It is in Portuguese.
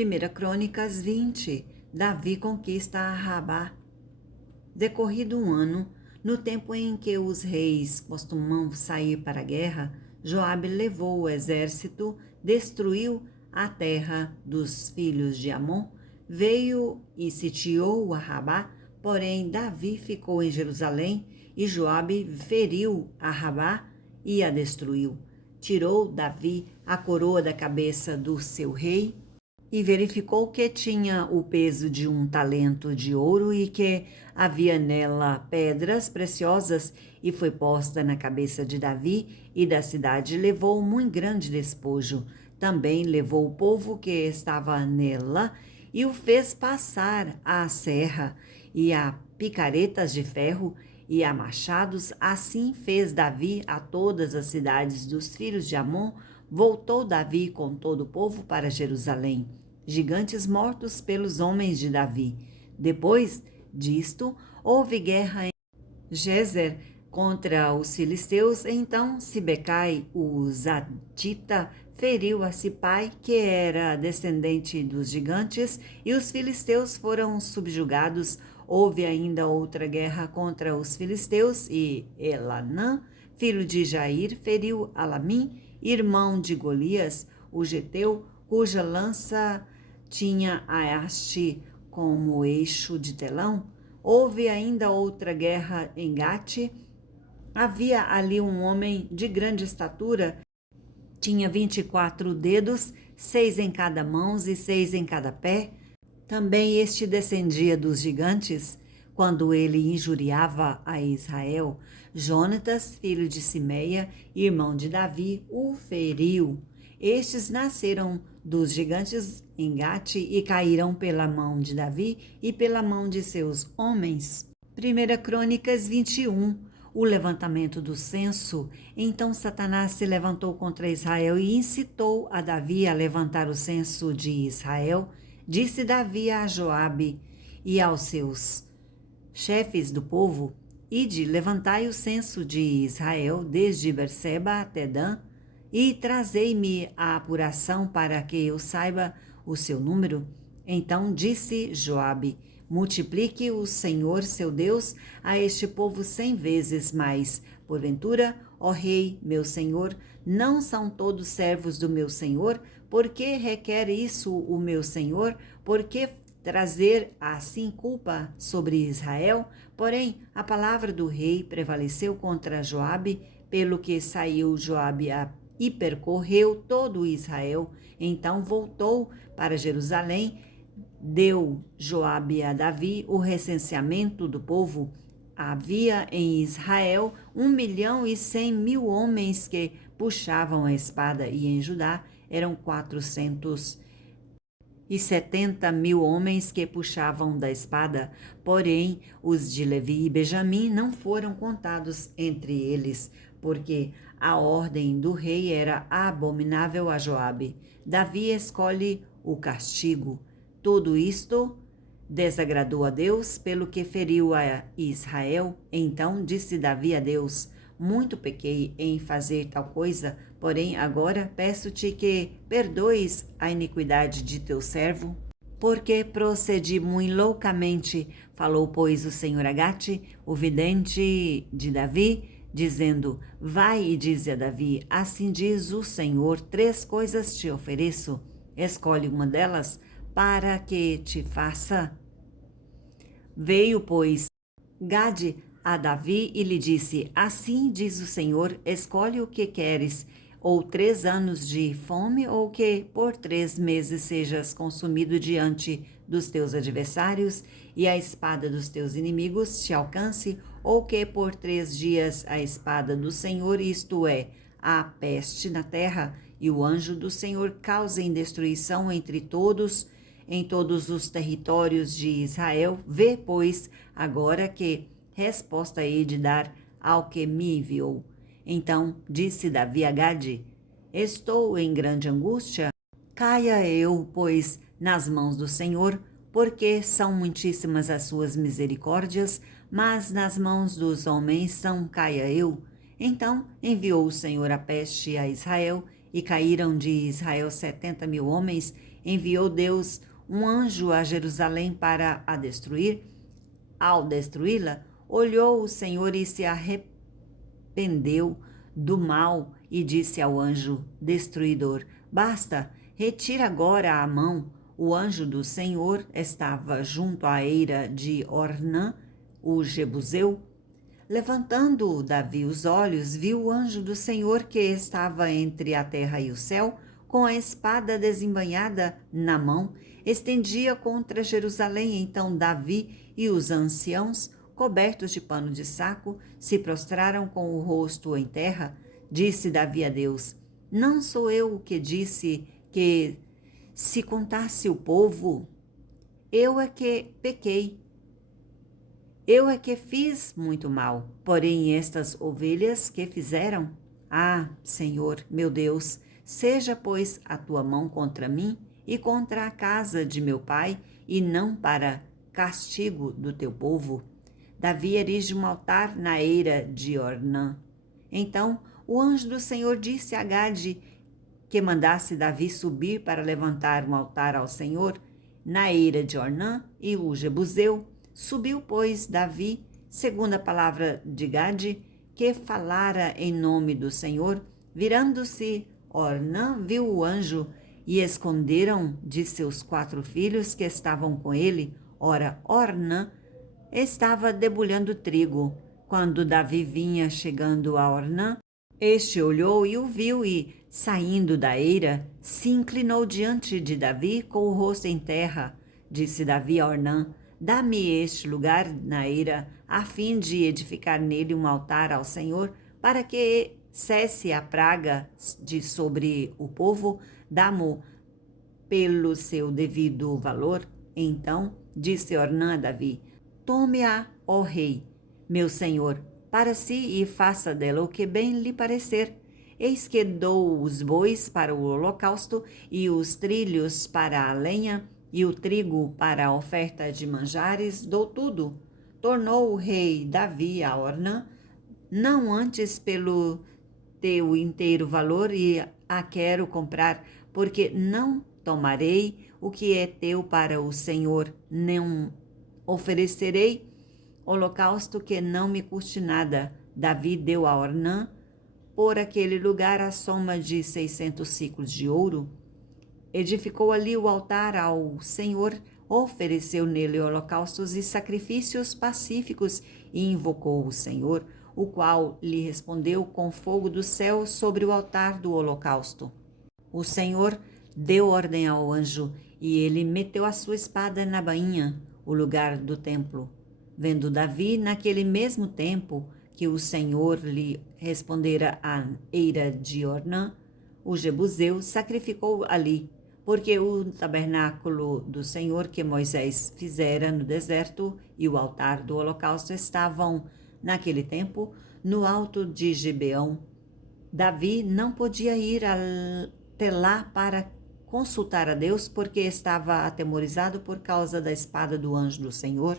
1 Crônicas 20, Davi conquista a Rabá. Decorrido um ano, no tempo em que os reis costumam sair para a guerra, Joabe levou o exército, destruiu a terra dos filhos de Amon, veio e sitiou a Rabá, porém Davi ficou em Jerusalém e Joabe feriu a Rabá e a destruiu. Tirou Davi a coroa da cabeça do seu rei e verificou que tinha o peso de um talento de ouro e que havia nela pedras preciosas, e foi posta na cabeça de Davi, e da cidade levou muito grande despojo. Também levou o povo que estava nela e o fez passar à serra e a picaretas de ferro e a machados. Assim fez Davi a todas as cidades dos filhos de Amon. Voltou Davi com todo o povo para Jerusalém. Gigantes mortos pelos homens de Davi. Depois disto, houve guerra em Gezer contra os filisteus. Então Sibecai, o Zatita, feriu a Sipai, que era descendente dos gigantes, e os filisteus foram subjugados. Houve ainda outra guerra contra os filisteus, e Elanã, filho de Jair, feriu Alamim, irmão de Golias, o geteu, cuja lança tinha a haste como eixo de telão. Houve ainda outra guerra em Gate. Havia ali um homem de grande estatura, tinha 24 dedos, 6 em cada mão e 6 em cada pé. Também este descendia dos gigantes. Quando ele injuriava a Israel, Jonatas, filho de Simeia, irmão de Davi, o feriu. Estes nasceram dos gigantes em Gate e caíram pela mão de Davi e pela mão de seus homens. 1 Crônicas 21, o levantamento do censo. Então Satanás se levantou contra Israel e incitou a Davi a levantar o censo de Israel. Disse Davi a Joabe e aos seus chefes do povo: Ide, levantai o censo de Israel, desde Berseba até Dan, e trazei-me a apuração para que eu saiba o seu número. Então disse Joabe: Multiplique o Senhor seu Deus a este povo 100 vezes mais. Porventura, ó rei, meu senhor, não são todos servos do meu senhor? Por que requer isso o meu senhor? Por que trazer assim culpa sobre Israel? Porém, a palavra do rei prevaleceu contra Joabe, pelo que saiu Joabe e percorreu todo Israel. Então voltou para Jerusalém. Deu Joabe a Davi o recenseamento do povo. Havia em Israel 1.100.000 homens que puxavam a espada, e em Judá eram 470.000 homens que puxavam da espada. Porém, os de Levi e Benjamim não foram contados entre eles, porque a ordem do rei era abominável a Joabe. Davi escolhe o castigo. Tudo isto desagradou a Deus, pelo que feriu a Israel. Então disse Davi a Deus: Muito pequei em fazer tal coisa, porém agora peço-te que perdoes a iniquidade de teu servo, porque procedi muito loucamente. Falou, pois, o Senhor a Gate, o vidente de Davi, dizendo: Vai e dize a Davi: Assim diz o Senhor, 3 coisas te ofereço. Escolhe uma delas para que te faça. Veio, pois, Gade a Davi e lhe disse: Assim diz o Senhor, escolhe o que queres, ou 3 anos de fome, ou que por 3 meses sejas consumido diante dos teus adversários, e a espada dos teus inimigos te alcance, ou que por 3 dias a espada do Senhor, isto é, a peste na terra, e o anjo do Senhor causem destruição entre todos, em todos os territórios de Israel. Vê, pois, agora que resposta hei de dar ao que me enviou. Então disse Davi a Gade: Estou em grande angústia. Caia eu, pois, nas mãos do Senhor, porque são muitíssimas as suas misericórdias, mas nas mãos dos homens não caia eu. Então enviou o Senhor a peste a Israel, e caíram de Israel 70.000 homens, enviou Deus um anjo a Jerusalém para a destruir. Ao destruí-la, olhou o Senhor e se arrependeu do mal e disse ao anjo destruidor: Basta, retira agora a mão. O anjo do Senhor estava junto à eira de Ornã, o Jebuseu. Levantando Davi os olhos, viu o anjo do Senhor que estava entre a terra e o céu, com a espada desembainhada na mão, estendia contra Jerusalém. Então Davi e os anciãos, cobertos de pano de saco, se prostraram com o rosto em terra. Disse Davi a Deus: Não sou eu o que disse que, se contasse o povo, eu é que pequei. Eu é que fiz muito mal, porém estas ovelhas que fizeram? Ah, Senhor, meu Deus, seja, pois, a tua mão contra mim e contra a casa de meu pai, e não para castigo do teu povo. Davi erige um altar na eira de Ornã. Então o anjo do Senhor disse a Gade que mandasse Davi subir para levantar um altar ao Senhor na eira de Ornã e o Jebuseu. Subiu, pois, Davi, segundo a palavra de Gade, que falara em nome do Senhor. Virando-se Ornã, viu o anjo, e esconderam de seus 4 filhos que estavam com ele. Ora, Ornã estava debulhando trigo. Quando Davi vinha chegando a Ornã, este olhou e o viu e, saindo da eira, se inclinou diante de Davi com o rosto em terra. Disse Davi a Ornã: Dá-me este lugar na eira, a fim de edificar nele um altar ao Senhor, para que cesse a praga de sobre o povo. Dá-mo pelo seu devido valor. Então disse Ornã a Davi: Tome-a, ó rei, meu senhor, para si, e faça dela o que bem lhe parecer. Eis que dou os bois para o holocausto, e os trilhos para a lenha, e o trigo para a oferta de manjares, dou tudo. Tornou o rei Davi a Ornã: Não antes pelo teu inteiro valor, e a quero comprar, porque não tomarei o que é teu para o Senhor, nem oferecerei holocausto que não me custe nada. Davi deu a Ornã por aquele lugar a soma de 600 siclos de ouro. Edificou ali o altar ao Senhor, ofereceu nele holocaustos e sacrifícios pacíficos e invocou o Senhor, o qual lhe respondeu com fogo do céu sobre o altar do holocausto. O Senhor deu ordem ao anjo, e ele meteu a sua espada na bainha, o lugar do templo. Vendo Davi, naquele mesmo tempo, que o Senhor lhe respondera à eira de Ornã, o Jebuseu, sacrificou ali, porque o tabernáculo do Senhor que Moisés fizera no deserto e o altar do holocausto estavam, naquele tempo, no alto de Gibeão. Davi não podia ir até lá para consultar a Deus, porque estava atemorizado por causa da espada do anjo do Senhor.